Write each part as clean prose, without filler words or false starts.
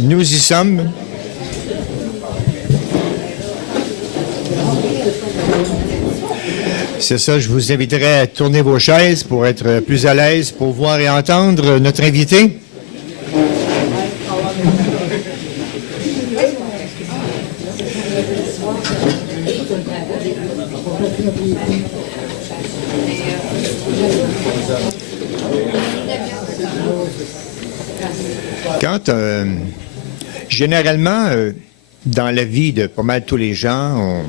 Nous y sommes. C'est ça, je vous inviterai à tourner vos chaises pour être plus à l'aise, pour voir et entendre notre invité. Généralement, dans la vie de pas mal tous les gens,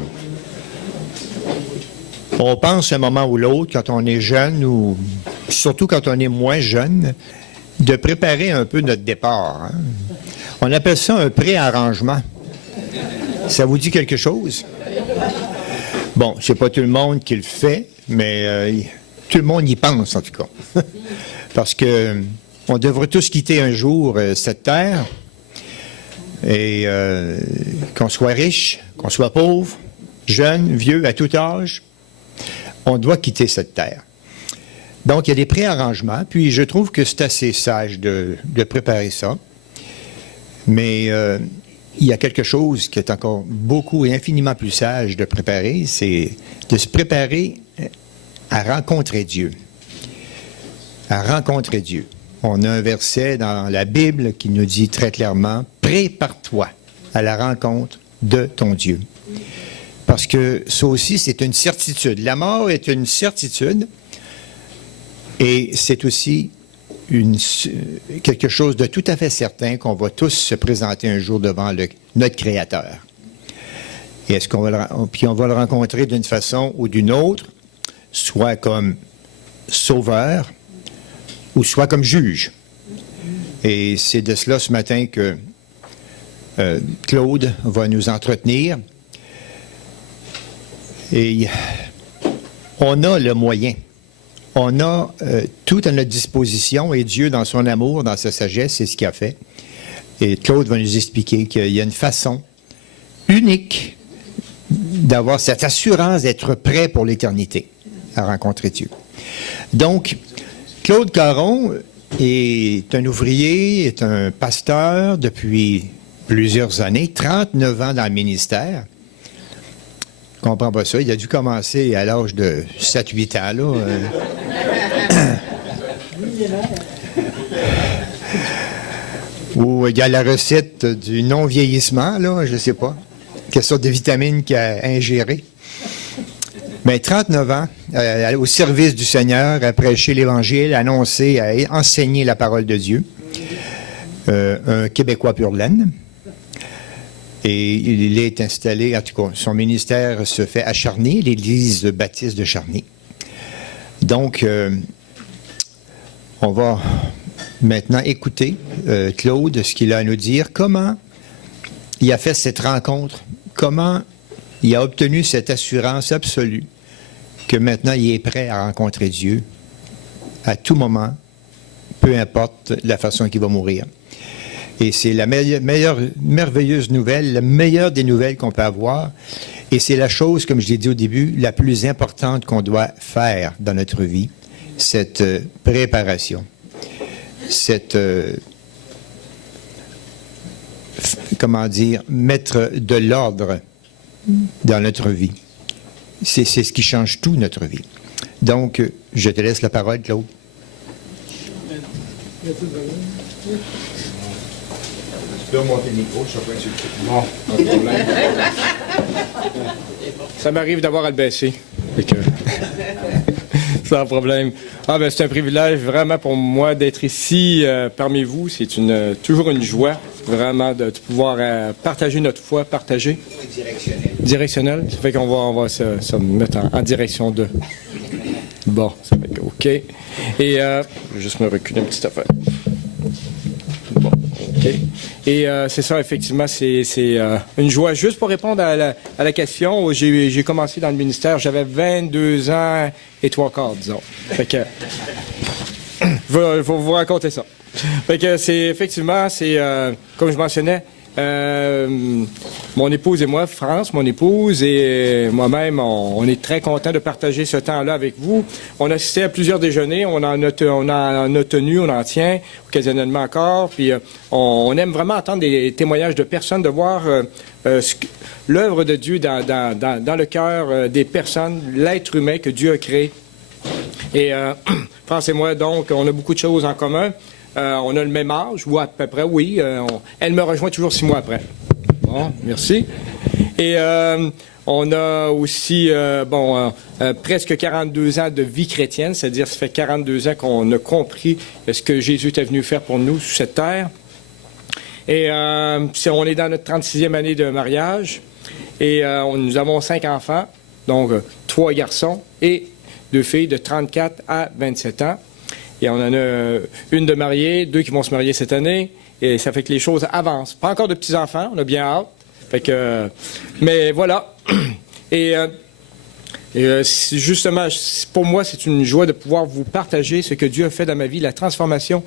on pense un moment ou l'autre, quand on est jeune, ou surtout quand on est moins jeune, de préparer un peu notre départ. Hein? On appelle ça un pré-arrangement. Ça vous dit quelque chose? Bon, c'est pas tout le monde qui le fait, mais tout le monde y pense, en tout cas. Parce que on devrait tous quitter un jour cette terre, et qu'on soit riche, qu'on soit pauvre, jeune, vieux, à tout âge, on doit quitter cette terre. Donc, il y a des préarrangements, puis je trouve que c'est assez sage de préparer ça. Mais il y a quelque chose qui est encore beaucoup et infiniment plus sage de préparer, c'est de se préparer à rencontrer Dieu. À rencontrer Dieu. On a un verset dans la Bible qui nous dit très clairement « Prépare-toi à la rencontre de ton Dieu ». Parce que ça aussi, c'est une certitude. La mort est une certitude et c'est aussi quelque chose de tout à fait certain qu'on va tous se présenter un jour devant notre Créateur. Et est-ce qu'on va puis on va le rencontrer d'une façon ou d'une autre, soit comme sauveur, ou soit comme juge. Et c'est de cela ce matin que Claude va nous entretenir. Et on a le moyen. On a tout à notre disposition et Dieu, dans son amour, dans sa sagesse, c'est ce qu'il a fait. Et Claude va nous expliquer qu'il y a une façon unique d'avoir cette assurance d'être prêt pour l'éternité à rencontrer Dieu. Donc, Claude Caron est un ouvrier, est un pasteur depuis plusieurs années, 39 ans dans le ministère. Je ne comprends pas ça. Il a dû commencer à l'âge de 7-8 ans, là. Ou il y a la recette du non-vieillissement, là, je ne sais pas. Quelle sorte de vitamine qu'il a ingéré. Mais 39 ans, au service du Seigneur, à prêcher l'Évangile, à annoncer, à enseigner la parole de Dieu. Un Québécois pur laine. Et il est installé, en tout cas, son ministère se fait à Charny, l'église baptiste de Charny. Donc, on va maintenant écouter Claude, ce qu'il a à nous dire, comment il a fait cette rencontre, comment il a obtenu cette assurance absolue que maintenant il est prêt à rencontrer Dieu à tout moment, peu importe la façon qu'il va mourir. Et c'est la merveilleuse nouvelle, la meilleure des nouvelles qu'on peut avoir. Et c'est la chose, comme je l'ai dit au début, la plus importante qu'on doit faire dans notre vie, cette préparation, cette, mettre de l'ordre dans notre vie. C'est ce qui change tout notre vie. Donc, je te laisse la parole, Claude. Tu peux remonter le micro, je suis en train de suivre. Non, pas de problème. Ça m'arrive d'avoir à le baisser. Sans problème. C'est un privilège vraiment pour moi d'être ici parmi vous. C'est toujours une joie, vraiment, de pouvoir partager notre foi, partager. Directionnel. Ça fait qu'on va se mettre en direction de. Bon, ça va être OK. Et je vais juste me reculer une petite affaire. Bon, OK. Et c'est ça, effectivement, c'est une joie. Juste pour répondre à la question, j'ai commencé dans le ministère, j'avais 22 ans et 3/4, disons. Fait que, je vais vous raconter ça. Fait que c'est, effectivement, comme je mentionnais, Mon épouse et moi, France, mon épouse et moi-même, on est très contents de partager ce temps-là avec vous. On a assisté à plusieurs déjeuners, on en a tenu, on en tient occasionnellement encore, puis on aime vraiment entendre des témoignages de personnes, de voir l'œuvre de Dieu dans le cœur des personnes, l'être humain que Dieu a créé. Et France et moi, donc, on a beaucoup de choses en commun. On a le même âge, ou à peu près, oui. Elle me rejoint toujours 6 mois après. Bon, merci. Et on a aussi, presque 42 ans de vie chrétienne, c'est-à-dire ça fait 42 ans qu'on a compris ce que Jésus était venu faire pour nous sur cette terre. Et on est dans notre 36e année de mariage. Et nous avons 5 enfants, donc 3 garçons et 2 filles de 34 à 27 ans. Et on en a une de mariée, 2 qui vont se marier cette année. Et ça fait que les choses avancent. Pas encore de petits-enfants, on a bien hâte. Fait que, mais voilà. Et justement, pour moi, c'est une joie de pouvoir vous partager ce que Dieu a fait dans ma vie, la transformation.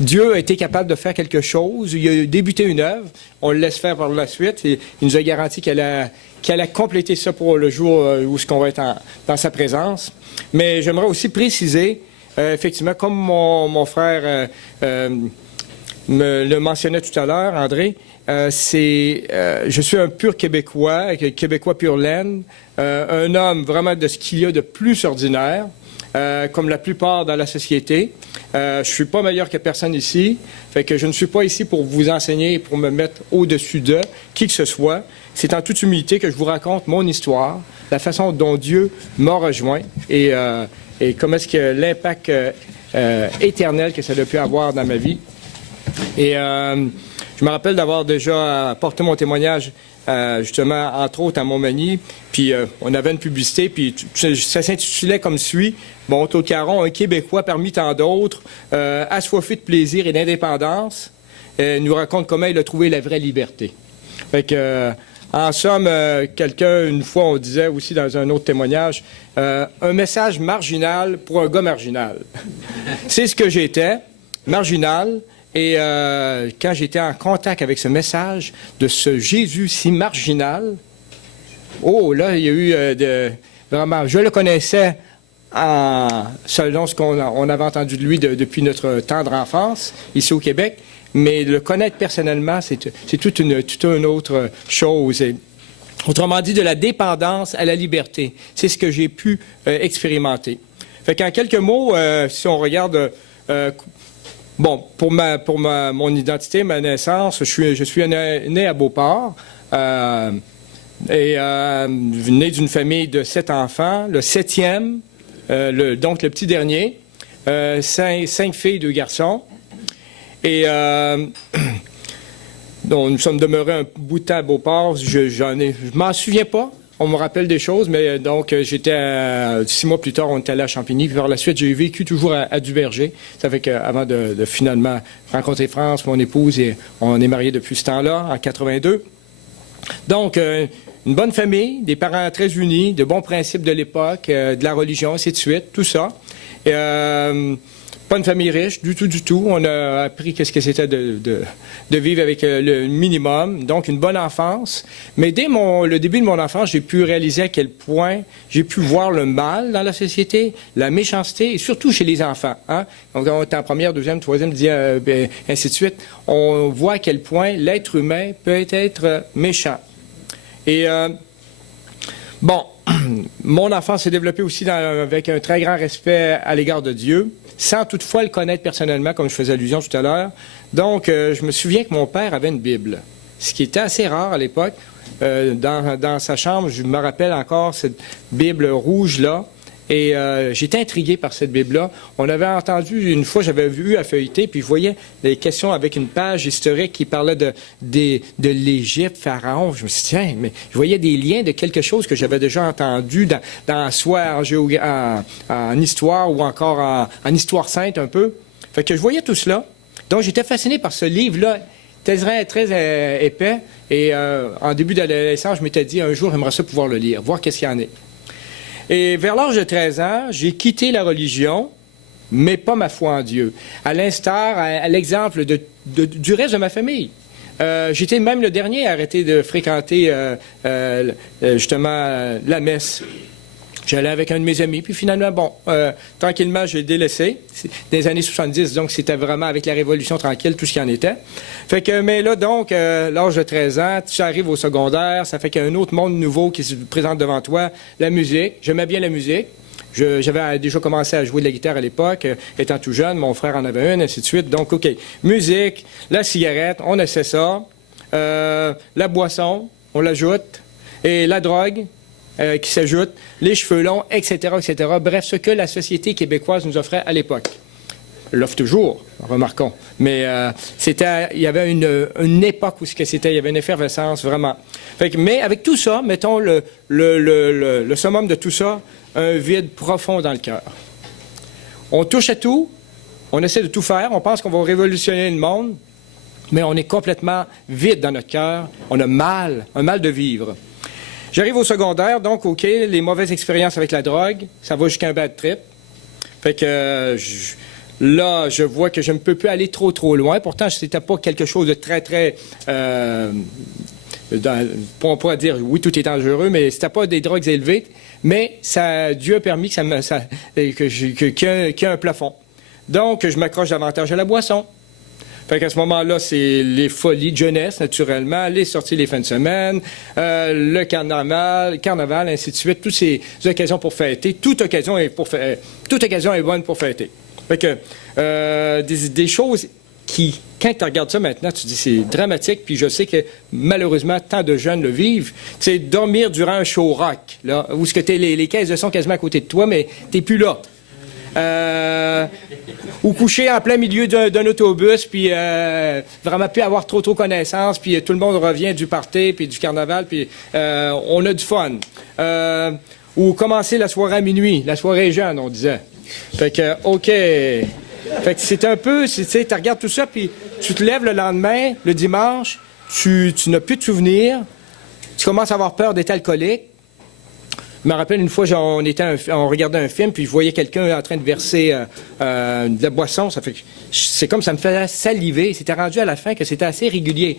Dieu a été capable de faire quelque chose. Il a débuté une œuvre. On le laisse faire par la suite. Et il nous a garanti qu'elle a complété ça pour le jour où on va être dans sa présence. Mais j'aimerais aussi préciser, effectivement, comme mon frère me le mentionnait tout à l'heure, André, je suis un pur Québécois, Québécois pur laine, un homme vraiment de ce qu'il y a de plus ordinaire, comme la plupart dans la société. Je suis pas meilleur que personne ici, fait que je ne suis pas ici pour vous enseigner et pour me mettre au-dessus de qui que ce soit. C'est en toute humilité que je vous raconte mon histoire, la façon dont Dieu m'a rejoint et comment est-ce que l'impact éternel que ça a pu avoir dans ma vie. Et je me rappelle d'avoir déjà apporté mon témoignage, justement, entre autres à Montmagny, puis on avait une publicité, puis ça s'intitulait comme suit. Bon, Claude Caron, un Québécois parmi tant d'autres, assoiffé de plaisir et d'indépendance, nous raconte comment il a trouvé la vraie liberté. Fait que, en somme, quelqu'un, une fois, on disait aussi dans un autre témoignage, un message marginal pour un gars marginal. C'est ce que j'étais, marginal. Et quand j'étais en contact avec ce message de ce Jésus si marginal, oh là, il y a eu vraiment, je le connaissais selon ce qu'on avait entendu de lui depuis notre tendre enfance, ici au Québec, mais le connaître personnellement, c'est toute une autre chose. Et, autrement dit, de la dépendance à la liberté. C'est ce que j'ai pu expérimenter. Fait qu'en quelques mots, si on regarde... Bon, pour mon identité, ma naissance, je suis né à Beauport et né d'une famille de 7 enfants, le 7e, donc le petit dernier, 5 filles, 2 garçons. Et donc, nous sommes demeurés un bout de temps à Beauport. Je m'en souviens pas. On me rappelle des choses, mais donc j'étais 6 mois plus tard, on était allé à Champigny. Puis par la suite, j'ai vécu toujours à Duverger. Ça fait qu'avant de finalement rencontrer France, mon épouse, et on est mariés depuis ce temps-là, en 82. Donc, une bonne famille, des parents très unis, de bons principes de l'époque, de la religion, ainsi de suite, tout ça. Et, pas une famille riche, du tout. On a appris qu'est-ce que c'était de vivre avec le minimum, donc une bonne enfance. Mais dès le début de mon enfance, j'ai pu réaliser à quel point j'ai pu voir le mal dans la société, la méchanceté, et surtout chez les enfants. Hein? Donc, on est en première, deuxième, troisième, ainsi de suite. On voit à quel point l'être humain peut être méchant. Et bon, mon enfance s'est développée aussi avec un très grand respect à l'égard de Dieu, sans toutefois le connaître personnellement, comme je faisais allusion tout à l'heure. Donc, je me souviens que mon père avait une Bible, ce qui était assez rare à l'époque. Dans sa chambre, je me rappelle encore cette Bible rouge-là, et j'étais intrigué par cette Bible-là. On avait entendu, une fois, j'avais vu à feuilleter, puis je voyais des questions avec une page historique qui parlait de l'Égypte, Pharaon. Je me suis dit, tiens, mais je voyais des liens de quelque chose que j'avais déjà entendu soit en histoire ou encore en histoire sainte un peu. Fait que je voyais tout cela. Donc, j'étais fasciné par ce livre-là, très épais. Et en début d'adolescence, je m'étais dit, un jour, j'aimerais ça pouvoir le lire, voir qu'est-ce qu'il y en est. Et vers l'âge de 13 ans, j'ai quitté la religion, mais pas ma foi en Dieu. À l'instar, à l'exemple du reste de ma famille. J'étais même le dernier à arrêter de fréquenter justement la messe. J'allais avec un de mes amis, puis finalement, bon, tranquillement, j'ai délaissé. Dans les années 70, donc c'était vraiment avec la Révolution tranquille, tout ce qu'il en était. Fait que, mais là, donc, l'âge de 13 ans, tu arrives au secondaire, ça fait qu'il y a un autre monde nouveau qui se présente devant toi, la musique. J'aimais bien la musique. J'avais déjà commencé à jouer de la guitare à l'époque, étant tout jeune, mon frère en avait une, ainsi de suite. Donc, OK, musique, la cigarette, on essaie ça, la boisson, on l'ajoute, et la drogue, qui s'ajoute, les cheveux longs, etc., etc. Bref, ce que la société québécoise nous offrait à l'époque. L'offre toujours, remarquons. Mais il y avait une époque où il y avait une effervescence, vraiment. Mais avec tout ça, mettons le summum de tout ça, un vide profond dans le cœur. On touche à tout, on essaie de tout faire, on pense qu'on va révolutionner le monde, mais on est complètement vide dans notre cœur, on a un mal de vivre. J'arrive au secondaire, donc, OK, les mauvaises expériences avec la drogue, ça va jusqu'à un bad trip. Fait que là, je vois que je ne peux plus aller trop loin. Pourtant, c'était pas quelque chose de très... on pourrait dire, oui, tout est dangereux, mais c'était pas des drogues élevées. Mais Dieu a permis qu'il y ait un plafond. Donc, je m'accroche davantage à la boisson. Fait qu'à ce moment-là, c'est les folies de jeunesse, naturellement, les sorties les fins de semaine, le carnaval, ainsi de suite, toutes ces occasions pour fêter. Toute occasion est bonne pour fêter. Fait que des choses qui, quand tu regardes ça maintenant, tu dis c'est dramatique, puis je sais que malheureusement, tant de jeunes le vivent. Tu sais, dormir durant un show rock, là, où tu as les caisses de son quasiment à côté de toi, mais tu n'es plus là. Ou coucher en plein milieu d'un autobus, puis vraiment plus avoir trop connaissance, puis tout le monde revient du party, puis du carnaval, puis on a du fun. Ou commencer la soirée à minuit, la soirée jeune, on disait. Fait que, OK. Fait que c'est un peu, tu sais, tu regardes tout ça, puis tu te lèves le lendemain, le dimanche, tu n'as plus de souvenirs, tu commences à avoir peur d'être alcoolique. Je me rappelle une fois, on regardait un film, puis je voyais quelqu'un en train de verser de la boisson. Ça fait que c'est comme ça me faisait saliver. C'était rendu à la fin que c'était assez régulier,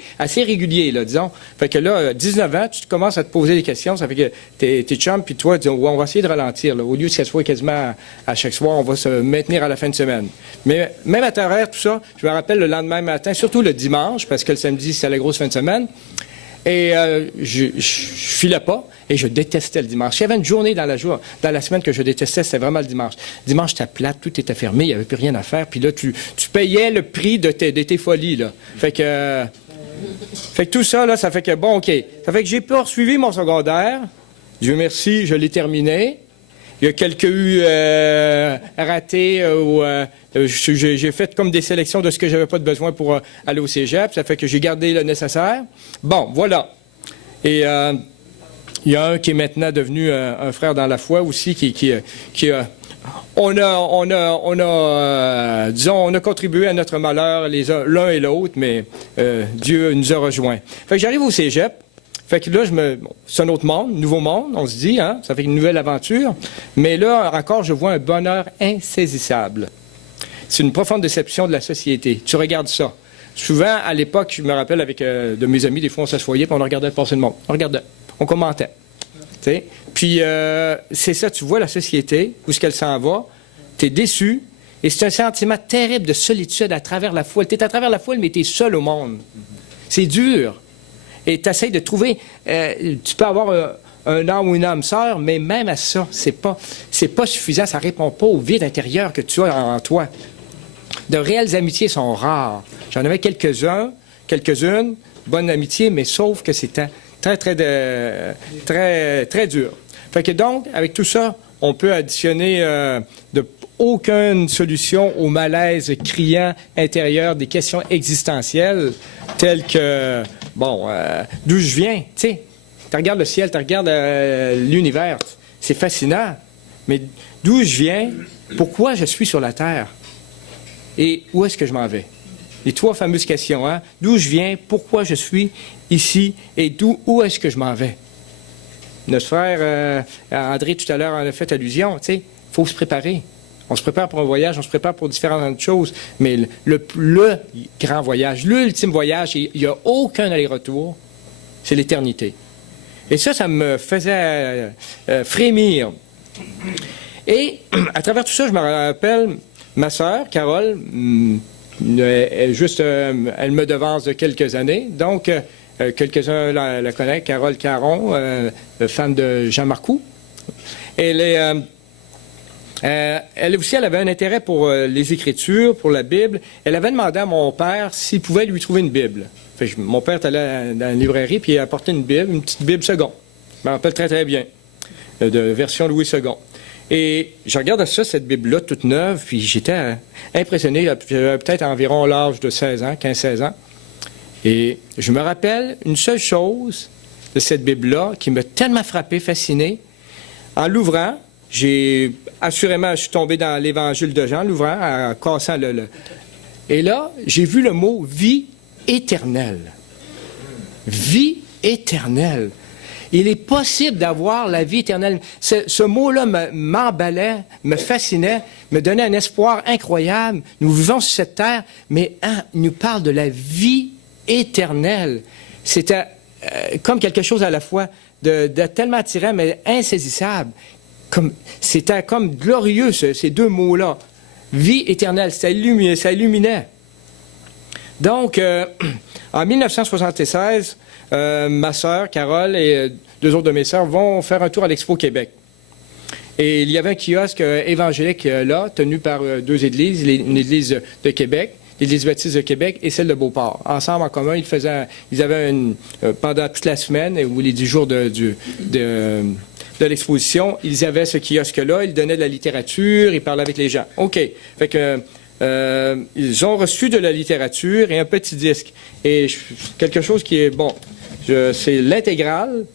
là, disons. Fait que là, 19 ans, tu commences à te poser des questions. Ça fait que t'es chum, puis toi, tu dis, ouais, on va essayer de ralentir. Là. Au lieu que ça soit quasiment à chaque soir, on va se maintenir à la fin de semaine. Mais même à travers tout ça, je me rappelle le lendemain matin, surtout le dimanche, parce que le samedi, c'est la grosse fin de semaine. Et je filais pas, et je détestais le dimanche. Il y avait une journée dans la semaine que je détestais, c'était vraiment le dimanche. Dimanche, c'était plate, tout était fermé, il n'y avait plus rien à faire, puis là, tu payais le prix de tes folies, là. Fait que tout ça, là, ça fait que, bon, OK. Ça fait que j'ai poursuivi mon secondaire. Dieu merci, je l'ai terminé. Il y a quelques ratés où j'ai fait comme des sélections de ce que j'avais pas de besoin pour aller au cégep. Ça fait que j'ai gardé le nécessaire. Bon, voilà. Et il y a un qui est maintenant devenu un frère dans la foi aussi, on a contribué à notre malheur l'un et l'autre, mais Dieu nous a rejoints. Fait que j'arrive au cégep. Fait que là, c'est un autre monde, nouveau monde, on se dit, hein, ça fait une nouvelle aventure. Mais là, encore, je vois un bonheur insaisissable. C'est une profonde déception de la société. Tu regardes ça. Souvent, à l'époque, je me rappelle avec de mes amis, des fois, on s'assoyait, puis on regardait passer le monde. On regardait, on commentait. T'sais? Puis, c'est ça, tu vois la société, où est-ce qu'elle s'en va, tu es déçu, et c'est un sentiment terrible de solitude à travers la foule. Tu es à travers la foule, mais tu es seul au monde. C'est dur. Et tu essaies de trouver, tu peux avoir un âme ou une âme sœur, mais même à ça, c'est pas suffisant, ça répond pas au vide intérieur que tu as en toi. De réelles amitiés sont rares. J'en avais quelques-unes, bonnes amitiés, mais sauf que c'était très dur. Fait que donc, avec tout ça, on peut additionner aucune solution au malaise criant intérieur des questions existentielles telles que, bon, d'où je viens, tu sais, tu regardes le ciel, tu regardes l'univers, c'est fascinant, mais d'où je viens, pourquoi je suis sur la Terre et où est-ce que je m'en vais? Les trois fameuses questions, hein? D'où je viens, pourquoi je suis ici et où est-ce que je m'en vais? Notre frère André, tout à l'heure, en a fait allusion, tu sais, il faut se préparer. On se prépare pour un voyage, on se prépare pour différentes choses, mais le grand voyage, l'ultime voyage, il n'y a aucun aller-retour, c'est l'éternité. Et ça me faisait frémir. Et à travers tout ça, je me rappelle, ma sœur, Carole, elle me devance de quelques années, donc quelques-uns la connaissent, Carole Caron, femme de Jean Marcoux. Elle aussi, elle avait un intérêt pour les Écritures, pour la Bible. Elle avait demandé à mon père s'il pouvait lui trouver une Bible. Mon père est allé dans la librairie, puis il a apporté une Bible, une petite Bible seconde. Je me rappelle très, très bien, de version Louis II. Et je regarde ça, cette Bible-là, toute neuve, puis j'étais impressionné. J'avais peut-être environ l'âge de 16 ans, 15-16 ans. Et je me rappelle une seule chose de cette Bible-là qui m'a tellement frappé, fasciné. En l'ouvrant, je suis tombé dans l'Évangile de Jean, l'ouvrant, en cassant Et là, j'ai vu le mot « vie éternelle ». Vie éternelle. Il est possible d'avoir la vie éternelle. Ce mot-là m'emballait, me fascinait, me donnait un espoir incroyable. Nous vivons sur cette terre, mais il nous parle de la vie éternelle. C'était comme quelque chose à la fois de tellement attirant, mais insaisissable. C'était comme glorieux, ces deux mots-là. Vie éternelle, ça illuminait. Donc, en 1976, ma sœur, Carole, et deux autres de mes sœurs vont faire un tour à l'Expo Québec. Et il y avait un kiosque évangélique là, tenu par deux églises, une église de Québec, l'Église baptiste de Québec et celle de Beauport. Ensemble, en commun, ils avaient pendant toute la semaine, ou les 10 jours de l'exposition, ils avaient ce kiosque-là, ils donnaient de la littérature, ils parlaient avec les gens. OK. Fait que ils ont reçu de la littérature et un petit disque. Et quelque chose qui est bon, c'est l'intégrale.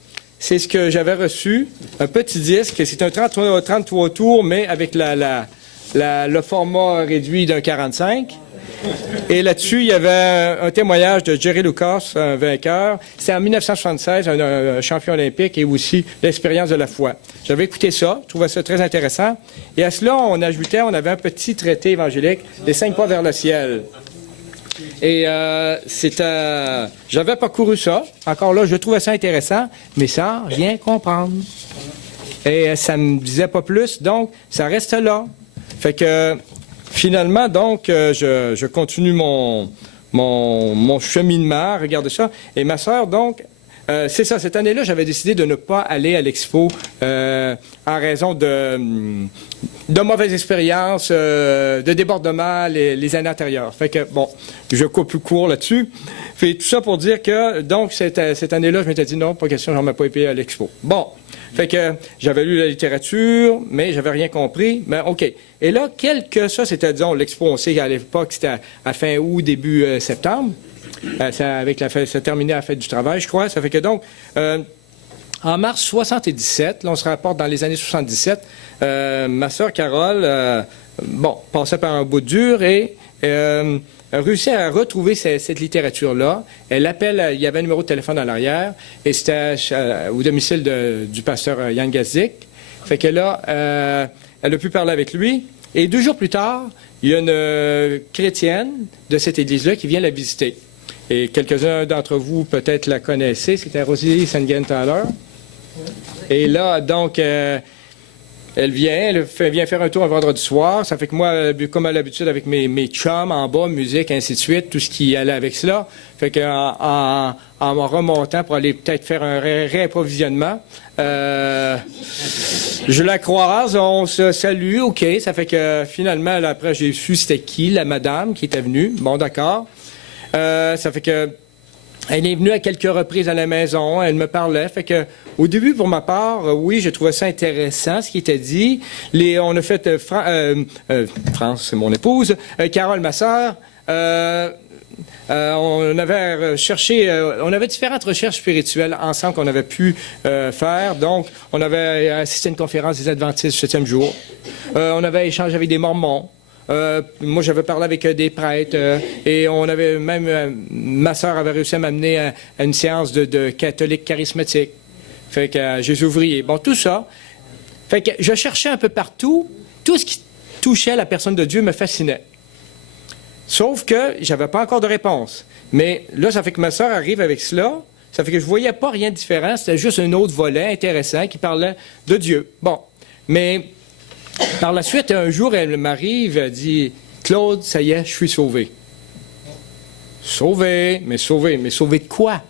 C'est ce que j'avais reçu, un petit disque. C'est un 33 tours, mais avec le format réduit d'un 45. Et là-dessus, il y avait un témoignage de Jerry Lucas, un vainqueur. C'était en 1976, un champion olympique, et aussi l'expérience de la foi. J'avais écouté ça, je trouvais ça très intéressant. Et à cela, on avait un petit traité évangélique, les 5 pas vers le ciel. Et j'avais parcouru ça. Encore là, je trouvais ça intéressant, mais sans rien comprendre. Et ça me disait pas plus, donc ça reste là. Fait que finalement, donc, je continue mon cheminement, regardez ça. Et ma sœur, donc, c'est ça, cette année-là, j'avais décidé de ne pas aller à l'expo en raison de mauvaises expériences, de débordements les années antérieures. Fait que, bon, je coupe plus court là-dessus. Fait tout ça pour dire que, donc, cette année-là, je m'étais dit non, pas question, j'en ai pas été à l'expo. Bon. Fait que j'avais lu la littérature, mais j'avais rien compris. Mais OK. Et là, ça, c'était, disons, l'expo, on sait qu'à l'époque, c'était à fin août, début septembre. Ça terminait à la fête du travail, je crois. Ça fait que donc, en mars 77, là, on se rapporte dans les années 77, ma sœur Carole, passait par un bout dur et a réussi à retrouver cette littérature-là. Elle appelle, il y avait un numéro de téléphone à l'arrière, et c'était au domicile du pasteur Yann Gazdick. Fait que là, elle a pu parler avec lui, et 2 jours plus tard, il y a une chrétienne de cette église-là qui vient la visiter. Et quelques-uns d'entre vous, peut-être, la connaissez, c'était Rosie Sengenthaler. Et là, donc, elle vient faire un tour un vendredi soir. Ça fait que moi, comme à l'habitude avec mes chums en bas, musique, ainsi de suite, tout ce qui allait avec cela. Fait qu'en me remontant pour aller peut-être faire un réapprovisionnement, je la croise, on se salue, OK. Ça fait que finalement, là, après, j'ai su c'était qui, la madame qui était venue. Bon, d'accord. Ça fait que elle est venue à quelques reprises à la maison, elle me parlait. Fait que, au début, pour ma part, oui, je trouvais ça intéressant, ce qui était dit. On a fait, France, c'est mon épouse, Carole, ma sœur, on avait différentes recherches spirituelles ensemble qu'on avait pu faire. Donc, on avait assisté à une conférence des Adventistes du 7e jour. On avait échangé avec des Mormons. Moi, j'avais parlé avec des prêtres et on avait même... ma sœur avait réussi à m'amener à une séance de catholiques charismatiques. Fait que Jésus ouvrier. Bon, tout ça. Fait que je cherchais un peu partout tout ce touchait la personne de Dieu me fascinait. Sauf que j'avais pas encore de réponse. Mais là, ça fait que ma sœur arrive avec cela. Ça fait que je voyais pas rien de différent. C'était juste un autre volet intéressant qui parlait de Dieu. Bon. Mais par la suite, un jour, elle m'arrive, elle dit « Claude, ça y est, je suis sauvé. » Sauvé? Mais sauvé de quoi?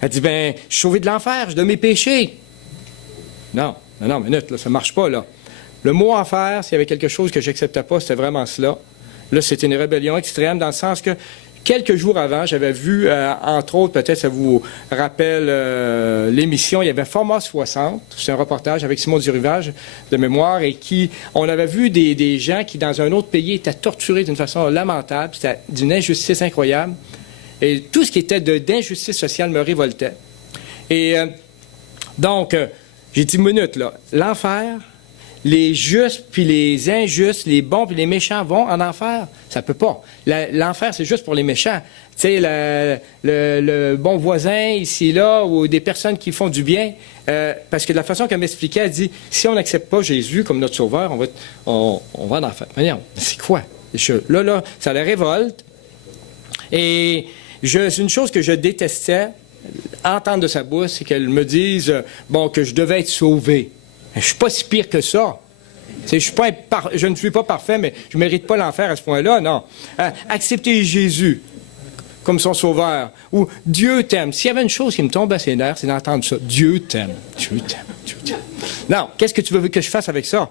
Elle dit « Ben, je suis sauvé de l'enfer, de mes péchés. » Non, minute, là, ça marche pas, là. Le mot enfer, s'il y avait quelque chose que j'acceptais pas, c'était vraiment cela. Là, c'était une rébellion extrême dans le sens que quelques jours avant, j'avais vu, entre autres, peut-être ça vous rappelle l'émission, il y avait Format 60, c'est un reportage avec Simon Durivage de mémoire, et on avait vu des gens qui, dans un autre pays, étaient torturés d'une façon lamentable, c'était d'une injustice incroyable, et tout ce qui était d'injustice sociale me révoltait. Et donc, j'ai dit, minute, là, l'enfer, les justes puis les injustes, les bons puis les méchants vont en enfer. Ça peut pas. L'enfer, c'est juste pour les méchants. Tu sais, le bon voisin ici, là, ou des personnes qui font du bien. Parce que de la façon qu'elle m'expliquait, elle dit, si on n'accepte pas Jésus comme notre sauveur, on va en enfer. Voyons, c'est quoi? Là, ça la révolte. Et c'est une chose que je détestais entendre de sa bouche, c'est qu'elle me dise, que je devais être sauvé. Je suis pas si pire que ça. Je ne suis pas parfait, mais je ne mérite pas l'enfer à ce point-là, non. Accepter Jésus comme son sauveur, ou Dieu t'aime. S'il y avait une chose qui me tombe à ses nerfs, c'est d'entendre ça. Dieu t'aime. Dieu t'aime. Dieu t'aime. Non, qu'est-ce que tu veux que je fasse avec ça?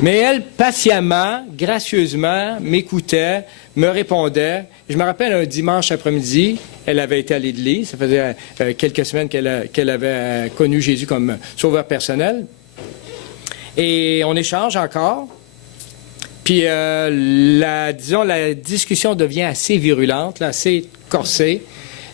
Mais elle, patiemment, gracieusement, m'écoutait, me répondait. Je me rappelle un dimanche après-midi, elle avait été à l'église. Ça faisait quelques semaines qu'elle avait connu Jésus comme sauveur personnel. Et on échange encore. Puis, la discussion devient assez virulente, là, assez corsée.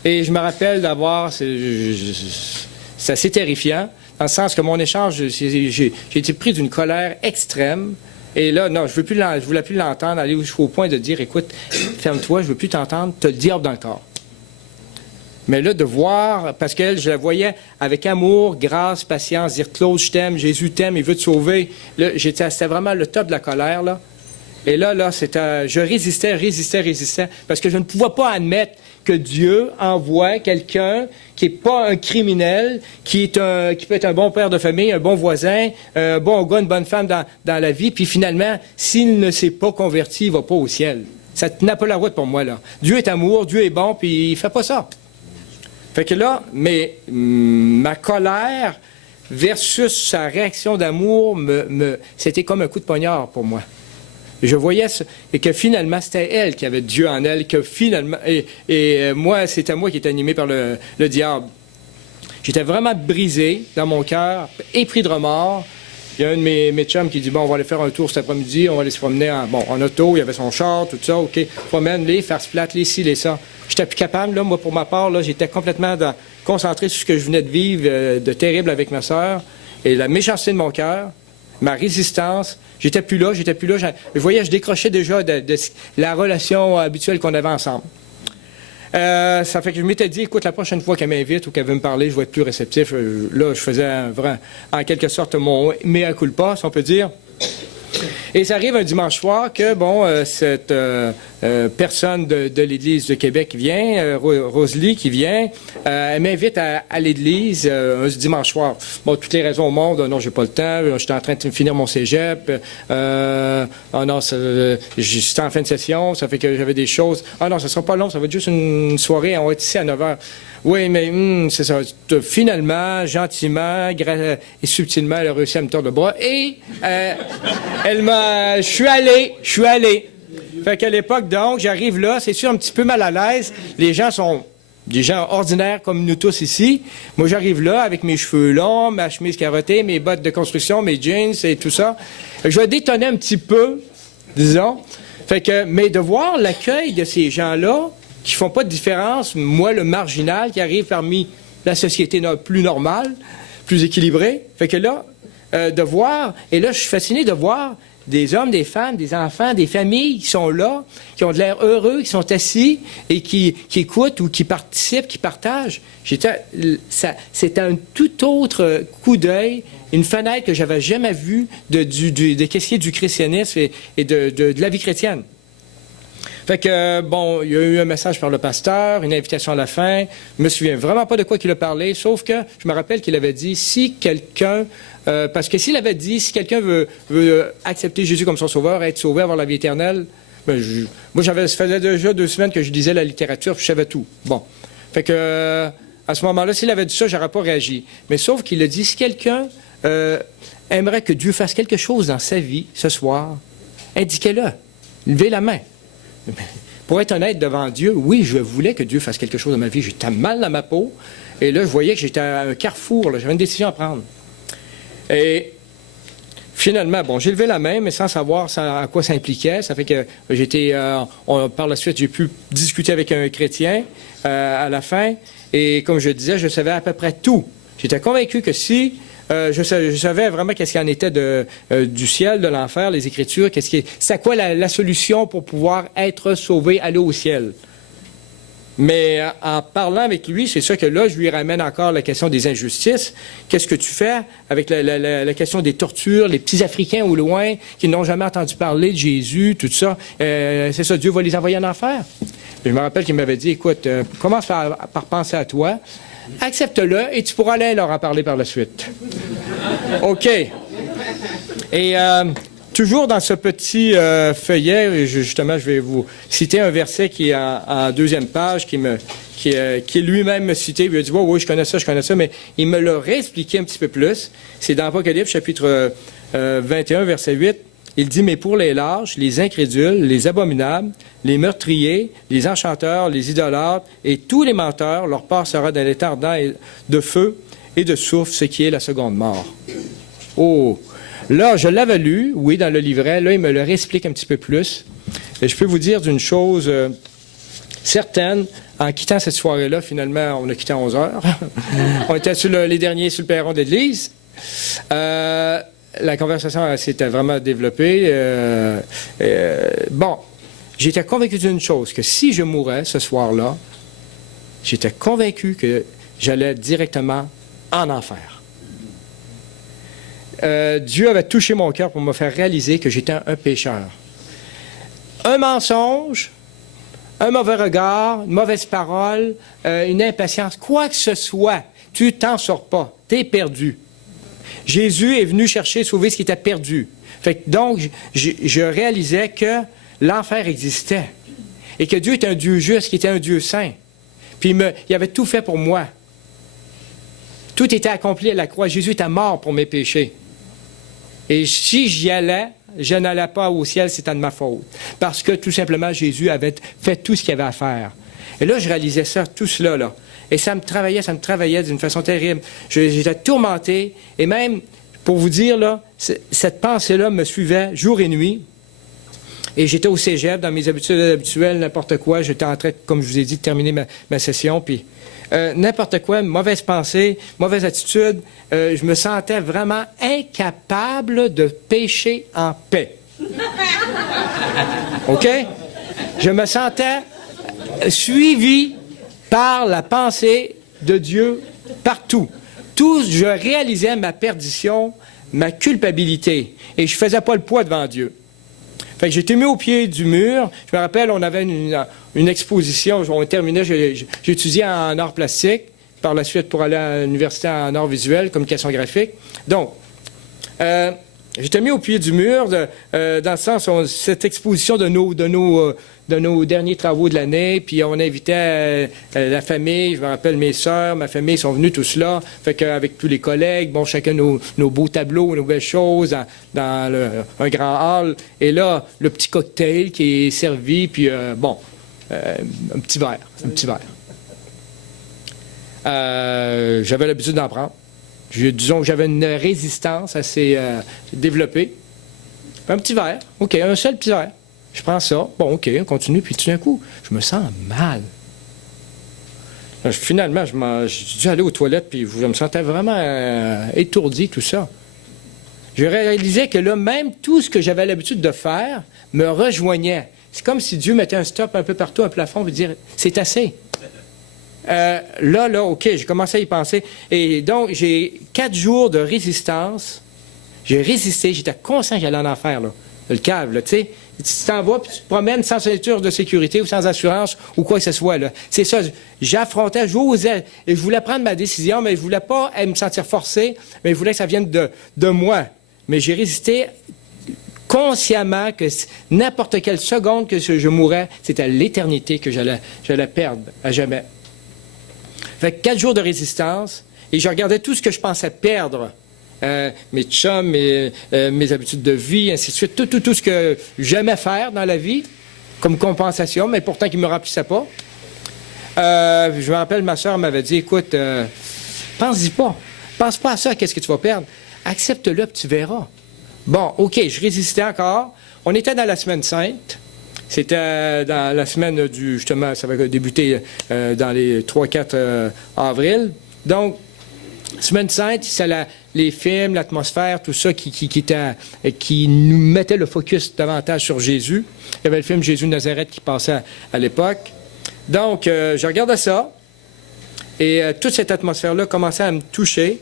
Et je me rappelle d'avoir... C'est assez terrifiant, dans le sens que mon échange, j'ai été pris d'une colère extrême. Et là, non, je ne voulais plus l'entendre, aller jusqu'au point de dire, écoute, ferme-toi, je ne veux plus t'entendre, tu as le diable dans le corps. Mais là, de voir, parce qu'elle, je la voyais avec amour, grâce, patience, dire, Claude, je t'aime, Jésus t'aime, il veut te sauver. Là, c'était vraiment le top de la colère, là. Et là, je résistais, parce que je ne pouvais pas admettre que Dieu envoie quelqu'un qui n'est pas un criminel, qui peut être un bon père de famille, un bon voisin, un bon gars, une bonne femme dans la vie, puis finalement, s'il ne s'est pas converti, il ne va pas au ciel. Ça tenait pas la route pour moi, là. Dieu est amour, Dieu est bon, puis il ne fait pas ça. Fait que là, ma colère versus sa réaction d'amour, c'était comme un coup de poignard pour moi. Je voyais et que finalement, c'était elle qui avait Dieu en elle, que finalement, et moi, c'était moi qui étais animé par le diable. J'étais vraiment brisé dans mon cœur, épris de remords. Il y a un de mes chums qui dit, bon, on va aller faire un tour cet après-midi, on va aller se promener en auto, il y avait son char, tout ça, OK, promène-les, farce plate, les ci, les ça. J'étais plus capable, là, moi, pour ma part, là, j'étais complètement concentré sur ce que je venais de vivre de terrible avec ma sœur, et la méchanceté de mon cœur, ma résistance, j'étais plus là, je voyais, je décrochais déjà de la relation habituelle qu'on avait ensemble. Ça fait que je m'étais dit, écoute, la prochaine fois qu'elle m'invite ou qu'elle veut me parler, je vais être plus réceptif. Là, je faisais en quelque sorte mon mea culpa, si on peut dire. Et ça arrive un dimanche soir que, cette personne de l'Église de Québec vient, Rosalie qui vient, elle m'invite à l'Église un dimanche soir. Bon, toutes les raisons au monde, non, j'ai pas le temps, j'étais en train de finir mon cégep, non, j'étais en fin de session, ça fait que j'avais des choses. Ah non, ça sera pas long, ça va être juste une soirée, on va être ici à 9h. Oui, mais c'est ça. Finalement, gentiment et subtilement, elle a réussi à me tordre le bras et je suis allé. Fait qu'à l'époque, donc, j'arrive là, c'est sûr, un petit peu mal à l'aise. Les gens sont des gens ordinaires comme nous tous ici. Moi, j'arrive là avec mes cheveux longs, ma chemise carottée, mes bottes de construction, mes jeans et tout ça. Je vais détonner un petit peu, disons. Mais de voir l'accueil de ces gens-là, qui font pas de différence, moi, le marginal qui arrive parmi la société plus normale, plus équilibrée. Fait que là, de voir, et là, je suis fasciné de voir des hommes, des femmes, des enfants, des familles qui sont là, qui ont de l'air heureux, qui sont assis et qui écoutent ou qui participent, qui partagent. C'était un tout autre coup d'œil, une fenêtre que j'avais jamais vue qu'est-ce qui est du christianisme et de la vie chrétienne. Fait que, bon, il y a eu un message par le pasteur, une invitation à la fin. Je me souviens vraiment pas de quoi il a parlé, sauf que je me rappelle qu'il avait dit, si quelqu'un... parce que s'il avait dit, si quelqu'un veut accepter Jésus comme son sauveur, être sauvé, avoir la vie éternelle, ben, ça faisait déjà 2 semaines que je lisais la littérature, puis je savais tout. Bon. Fait que, à ce moment-là, s'il avait dit ça, j'aurais pas réagi. Mais sauf qu'il a dit, si quelqu'un aimerait que Dieu fasse quelque chose dans sa vie ce soir, indiquez-le. Levez la main. Pour être honnête devant Dieu, oui, je voulais que Dieu fasse quelque chose dans ma vie. J'étais mal dans ma peau. Et là, je voyais que j'étais à un carrefour. J'avais une décision à prendre. Et finalement, bon, j'ai levé la main, mais sans savoir à quoi ça impliquait. Ça fait que par la suite, j'ai pu discuter avec un chrétien à la fin. Et comme je disais, je savais à peu près tout. J'étais convaincu que si... je savais vraiment qu'est-ce qu'il en était du ciel, de l'enfer, les Écritures, c'est quoi la solution pour pouvoir être sauvé, aller au ciel. Mais en parlant avec lui, c'est ça que là, je lui ramène encore la question des injustices. Qu'est-ce que tu fais avec la question des tortures, les petits Africains au loin qui n'ont jamais entendu parler de Jésus, tout ça. C'est ça, Dieu va les envoyer en enfer. Et je me rappelle qu'il m'avait dit, écoute, commence par penser à toi. Accepte-le et tu pourras aller leur en parler par la suite. OK. Et toujours dans ce petit feuillet, justement, je vais vous citer un verset qui est en 2e page, qui lui-même me citait. Il a dit, oh, oui, je connais ça, mais il me l'a réexpliqué un petit peu plus. C'est dans Apocalypse, chapitre 21, verset 8. Il dit, mais pour les lâches, les incrédules, les abominables, les meurtriers, les enchanteurs, les idolâtres et tous les menteurs, leur part sera dans l'étang ardent de feu et de soufre, ce qui est la seconde mort. Oh! Là, je l'avais lu, oui, dans le livret. Là, il me le réexplique un petit peu plus. Et je peux vous dire d'une chose certaine. En quittant cette soirée-là, finalement, on a quitté à 11 heures. On était les derniers sur le perron de l'église. La conversation s'était vraiment développée. Bon, j'étais convaincu d'une chose, que si je mourais ce soir-là, j'étais convaincu que j'allais directement en enfer. Dieu avait touché mon cœur pour me faire réaliser que j'étais un pécheur. Un mensonge, un mauvais regard, une mauvaise parole, une impatience, quoi que ce soit, tu t'en sors pas, tu es perdu. Jésus est venu chercher, sauver ce qui était perdu. Donc, je réalisais que l'enfer existait et que Dieu était un Dieu juste, qui était un Dieu saint. Puis il avait tout fait pour moi. Tout était accompli à la croix. Jésus était mort pour mes péchés. Et si j'y allais, je n'allais pas au ciel, c'était de ma faute. Parce que tout simplement, Jésus avait fait tout ce qu'il avait à faire. Et là, je réalisais ça, tout cela, là. Et ça me travaillait d'une façon terrible. J'étais tourmenté. Et même, pour vous dire, là, cette pensée-là me suivait jour et nuit. Et j'étais au cégep, dans mes habitudes habituelles, n'importe quoi. J'étais en train, comme je vous ai dit, de terminer ma session. Puis n'importe quoi, mauvaise pensée, mauvaise attitude. Je me sentais vraiment incapable de pécher en paix. OK? Je me sentais suivi par la pensée de Dieu partout. Je réalisais ma perdition, ma culpabilité, et je ne faisais pas le poids devant Dieu. Fait que j'étais mis au pied du mur. Je me rappelle, on avait une exposition, on terminait, j'étudiais en arts plastiques, par la suite pour aller à l'université en arts visuels, communication graphique. Donc, j'étais mis au pied du mur, dans le sens, cette exposition de nos derniers travaux de l'année, puis on invitait la famille, je me rappelle mes sœurs, ma famille sont venus tous là, fait qu'avec tous les collègues, bon, chacun nos beaux tableaux, nos belles choses dans un grand hall, et là, le petit cocktail qui est servi, puis un petit verre. J'avais l'habitude d'en prendre. Disons que j'avais une résistance assez développée. Un petit verre, OK, un seul petit verre. Je prends ça, bon, OK, on continue, puis tout d'un coup, je me sens mal. Finalement, j'ai dû aller aux toilettes, puis je me sentais vraiment étourdi, tout ça. je réalisais que là, même tout ce que j'avais l'habitude de faire me rejoignait. C'est comme si Dieu mettait un stop un peu partout, un plafond, et dire, c'est assez. OK, j'ai commencé à y penser. Et donc, j'ai 4 jours de résistance. J'ai résisté, j'étais conscient que j'allais en enfer, là. Le câble, là, tu sais. Tu t'en vas, puis tu te promènes sans ceinture de sécurité ou sans assurance ou quoi que ce soit, là. C'est ça, j'affrontais, j'osais. Et je voulais prendre ma décision, mais je voulais pas me sentir forcé, mais je voulais que ça vienne de moi. Mais j'ai résisté consciemment que n'importe quelle seconde que je mourrais, c'était l'éternité que j'allais perdre à jamais. Fait que 4 jours de résistance, et je regardais tout ce que je pensais perdre. Mes chums, mes habitudes de vie, ainsi de suite, tout ce que j'aimais faire dans la vie, comme compensation, mais pourtant qui ne me remplissait pas. Je me rappelle, ma soeur m'avait dit, écoute, pense-y pas. Pense pas à ça, qu'est-ce que tu vas perdre. Accepte-le, puis tu verras. Bon, OK, je résistais encore. On était dans la semaine sainte. C'était dans la semaine justement, ça va débuter dans les 3-4 avril. Donc, semaine sainte, c'est les films, l'atmosphère, tout ça qui nous mettait le focus davantage sur Jésus. Il y avait le film Jésus de Nazareth qui passait à l'époque. Donc, je regardais ça et toute cette atmosphère-là commençait à me toucher.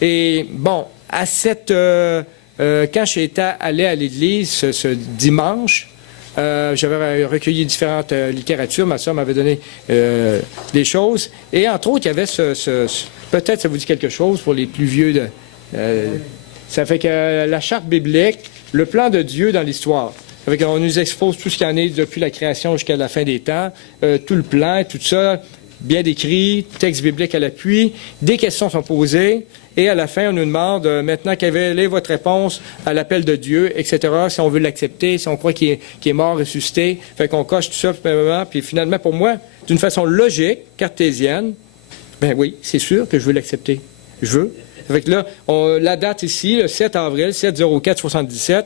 Et bon, quand j'étais allé à l'église ce dimanche, j'avais recueilli différentes littératures. Ma soeur m'avait donné des choses. Et entre autres, il y avait peut-être ça vous dit quelque chose pour les plus vieux. Ça fait que la charte biblique, le plan de Dieu dans l'histoire. Ça fait qu'on nous expose tout ce qu'il y en est depuis la création jusqu'à la fin des temps, tout le plan, tout ça, bien décrit, texte biblique à l'appui. Des questions sont posées. Et à la fin, on nous demande maintenant quelle est votre réponse à l'appel de Dieu, etc., si on veut l'accepter, si on croit qu'il est mort, ressuscité. Fait qu'on coche tout ça, puis finalement, pour moi, d'une façon logique, cartésienne, ben oui, c'est sûr que je veux l'accepter. Je veux. Fait que là, la date ici, le 7 avril, 7/04/77,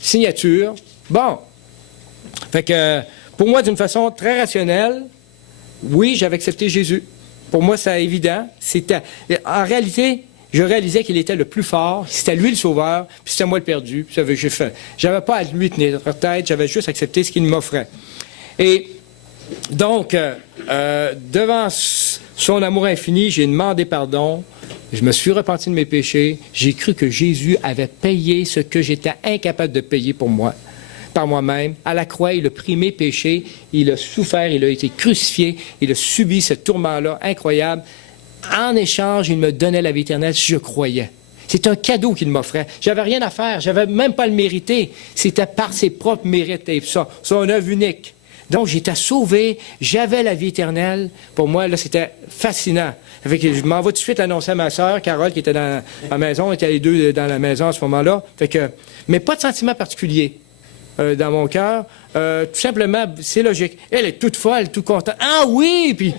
signature. Bon. Fait que, pour moi, d'une façon très rationnelle, oui, j'avais accepté Jésus. Pour moi, c'est évident. En réalité, je réalisais qu'il était le plus fort, c'était lui le sauveur, puis c'était moi le perdu. J'avais pas à lui tenir tête, j'avais juste accepté ce qu'il m'offrait. Et donc, devant son amour infini, j'ai demandé pardon, je me suis repenti de mes péchés, j'ai cru que Jésus avait payé ce que j'étais incapable de payer pour moi, par moi-même. À la croix, il a pris mes péchés, il a souffert, il a été crucifié, il a subi ce tourment-là incroyable. En échange, il me donnait la vie éternelle si je croyais. C'est un cadeau qu'il m'offrait. J'avais rien à faire, j'avais même pas à le mériter. C'était par ses propres mérites et ça, son œuvre unique. Donc, j'étais sauvé, j'avais la vie éternelle. Pour moi, là, c'était fascinant. Fait que je m'en vais tout de suite annoncer à ma sœur, Carole, qui était dans la maison, on était les deux dans la maison à ce moment-là. Fait que, mais pas de sentiment particulier dans mon cœur. Tout simplement, c'est logique. Elle est toute folle, toute contente. Ah oui! Puis,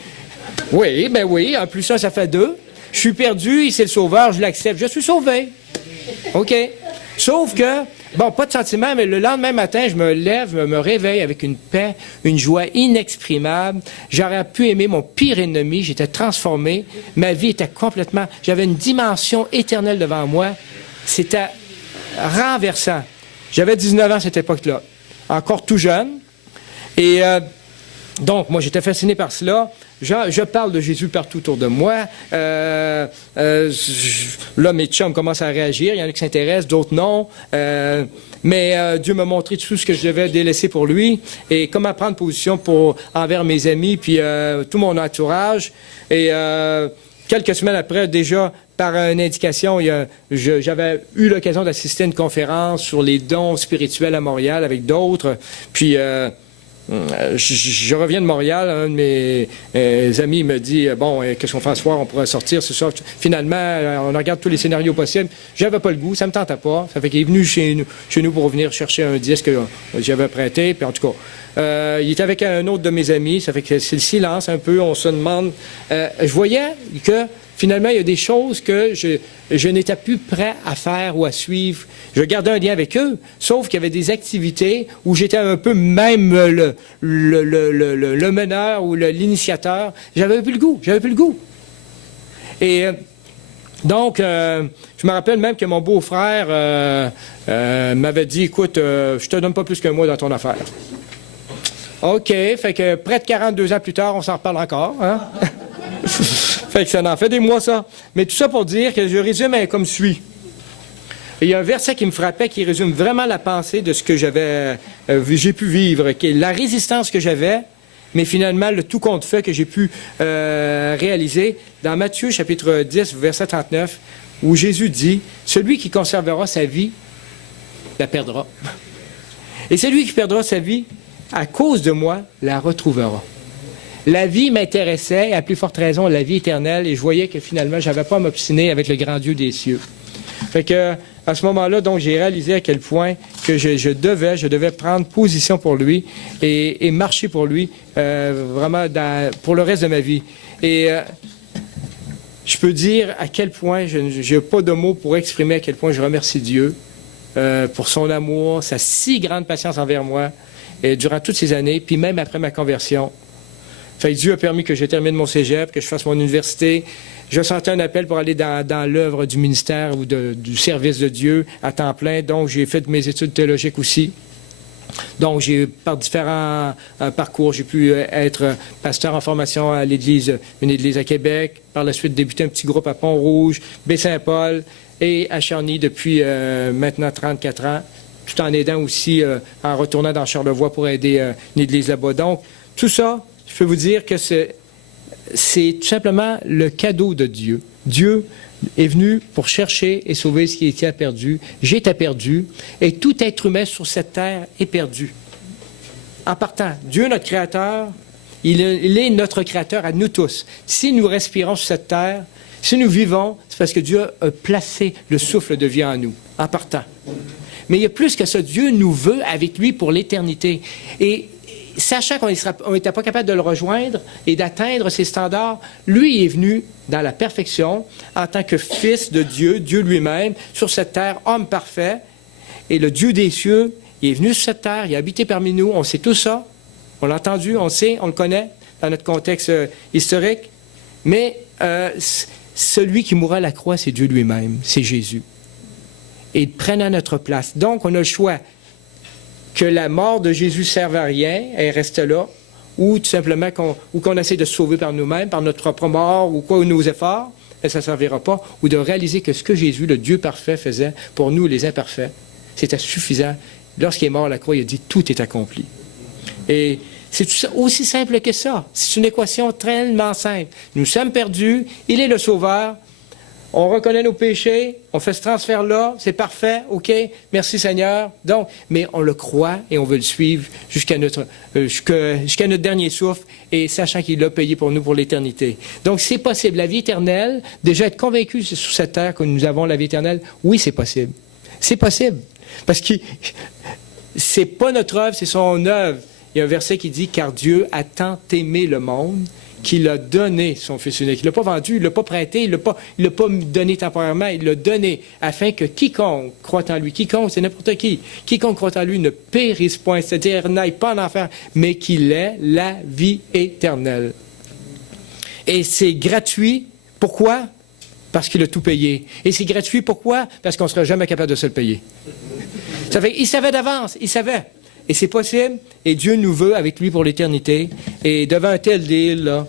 oui, ben oui, en plus ça fait 2. Je suis perdu, c'est le sauveur, je l'accepte. Je suis sauvé. OK. Sauf que, bon, pas de sentiment, mais le lendemain matin, je me lève, me réveille avec une paix, une joie inexprimable. J'aurais pu aimer mon pire ennemi, j'étais transformé. Ma vie était complètement... J'avais une dimension éternelle devant moi. C'était renversant. J'avais 19 ans à cette époque-là, encore tout jeune. Et donc, moi, j'étais fasciné par cela. Je parle de Jésus partout autour de moi. Là, mes chums commencent à réagir. Il y en a qui s'intéressent, d'autres non. Mais Dieu m'a montré tout ce que je devais délaisser pour lui et comment prendre position envers mes amis puis tout mon entourage. Et quelques semaines après, déjà, par une indication, j'avais eu l'occasion d'assister à une conférence sur les dons spirituels à Montréal avec d'autres. Puis... je reviens de Montréal, un de mes amis me dit bon, qu'est-ce qu'on fait ce soir, on pourrait sortir ce soir. Finalement, on regarde tous les scénarios possibles. J'avais pas le goût, ça me tentait pas. Ça fait qu'il est venu chez nous pour venir chercher un disque que j'avais prêté. Puis en tout cas, il était avec un autre de mes amis. Ça fait que c'est le silence un peu. On se demande. Je voyais que finalement, il y a des choses que je n'étais plus prêt à faire ou à suivre. Je gardais un lien avec eux, sauf qu'il y avait des activités où j'étais un peu même le meneur ou l'initiateur. J'avais plus le goût. Et Donc, je me rappelle même que mon beau-frère m'avait dit, écoute, je te donne pas plus qu'un mois dans ton affaire. OK, fait que près de 42 ans plus tard, on s'en reparle encore. Hein? Fait que ça en fait des mois, ça. Mais tout ça pour dire que je résume comme suit. Il y a un verset qui me frappait qui résume vraiment la pensée de ce que j'ai pu vivre, qui est la résistance que j'avais, mais finalement le tout compte fait que j'ai pu réaliser dans Matthieu chapitre 10, verset 39, où Jésus dit « Celui qui conservera sa vie la perdra. Et celui qui perdra sa vie à cause de moi la retrouvera. » La vie m'intéressait, et à plus forte raison, la vie éternelle, et je voyais que finalement, je n'avais pas à m'obstiner avec le grand Dieu des cieux. Fait que, à ce moment-là, donc, j'ai réalisé à quel point que je devais prendre position pour lui et marcher pour lui, vraiment pour le reste de ma vie. Et je peux dire à quel point, je n'ai pas de mots pour exprimer à quel point je remercie Dieu pour son amour, sa si grande patience envers moi, et durant toutes ces années, puis même après ma conversion. Fait que Dieu a permis que je termine mon cégep, que je fasse mon université. Je sentais un appel pour aller dans l'œuvre du ministère ou du service de Dieu à temps plein. Donc, j'ai fait mes études théologiques aussi. Donc, par différents parcours, j'ai pu être pasteur en formation à une église à Québec. Par la suite, débuter un petit groupe à Pont-Rouge, Baie-Saint-Paul et à Charny depuis maintenant 34 ans, tout en aidant aussi, en retournant dans Charlevoix pour aider une église là-bas. Donc, tout ça, je peux vous dire que c'est tout simplement le cadeau de Dieu. Dieu est venu pour chercher et sauver ce qui était perdu. J'étais perdu et tout être humain sur cette terre est perdu. En partant, Dieu, notre Créateur, il est notre Créateur à nous tous. Si nous respirons sur cette terre, si nous vivons, c'est parce que Dieu a placé le souffle de vie en nous, en partant. Mais il y a plus que ça. Dieu nous veut avec lui pour l'éternité. Et sachant qu'on n'était pas capable de le rejoindre et d'atteindre ses standards, lui est venu dans la perfection en tant que fils de Dieu, Dieu lui-même, sur cette terre, homme parfait. Et le Dieu des cieux, il est venu sur cette terre, il a habité parmi nous, on sait tout ça, on l'a entendu, on le sait, on le connaît dans notre contexte historique. Mais celui qui mourra à la croix, c'est Dieu lui-même, c'est Jésus. Et il prenait notre place. Donc, on a le choix que la mort de Jésus ne serve à rien, elle reste là, ou tout simplement qu'on essaie de se sauver par nous-mêmes, par notre propre mort, ou quoi, ou nos efforts, et ça ne servira pas, ou de réaliser que ce que Jésus, le Dieu parfait, faisait pour nous, les imparfaits, c'était suffisant. Lorsqu'il est mort à la croix, il a dit « tout est accompli ». Et c'est aussi simple que ça. C'est une équation tellement simple. Nous sommes perdus, il est le Sauveur, on reconnaît nos péchés, on fait ce transfert-là, c'est parfait, OK, merci Seigneur. Donc, mais on le croit et on veut le suivre jusqu'à notre dernier souffle et sachant qu'il l'a payé pour nous pour l'éternité. Donc, c'est possible. La vie éternelle, déjà être convaincu sous cette terre que nous avons la vie éternelle, oui, c'est possible. C'est possible. Parce que c'est pas notre œuvre, c'est son œuvre. Il y a un verset qui dit « Car Dieu a tant aimé le monde » qu'il a donné son Fils unique. Il ne l'a pas vendu, il ne l'a pas prêté, il ne l'a pas donné temporairement, il l'a donné afin que quiconque croit en lui, quiconque, c'est n'importe qui, quiconque croit en lui ne périsse point, c'est-à-dire n'aille pas en enfer, mais qu'il ait la vie éternelle. Et c'est gratuit. Pourquoi? Parce qu'il a tout payé. Et c'est gratuit, pourquoi? Parce qu'on ne sera jamais capable de se le payer. Ça fait, il savait d'avance, il savait. Et c'est possible, et Dieu nous veut avec lui pour l'éternité. Et devant un tel deal, là,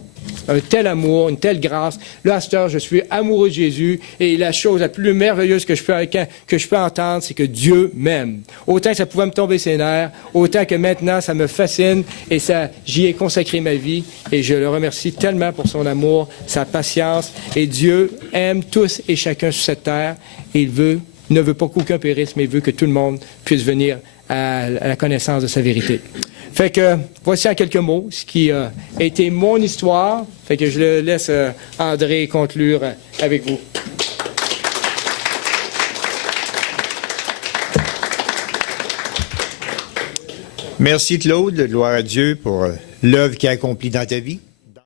un tel amour, une telle grâce, là, à cette heure, je suis amoureux de Jésus, et la chose la plus merveilleuse que je peux entendre, c'est que Dieu m'aime. Autant que ça pouvait me tomber ses nerfs, autant que maintenant, ça me fascine, et j'y ai consacré ma vie, et je le remercie tellement pour son amour, sa patience, et Dieu aime tous et chacun sur cette terre, et il ne veut pas qu'aucun périsse, mais il veut que tout le monde puisse venir à la connaissance de sa vérité. Fait que, voici en quelques mots ce qui a été mon histoire. Fait que je le laisse André conclure avec vous. Merci Claude, gloire à Dieu pour l'œuvre qu'il a accomplie dans ta vie.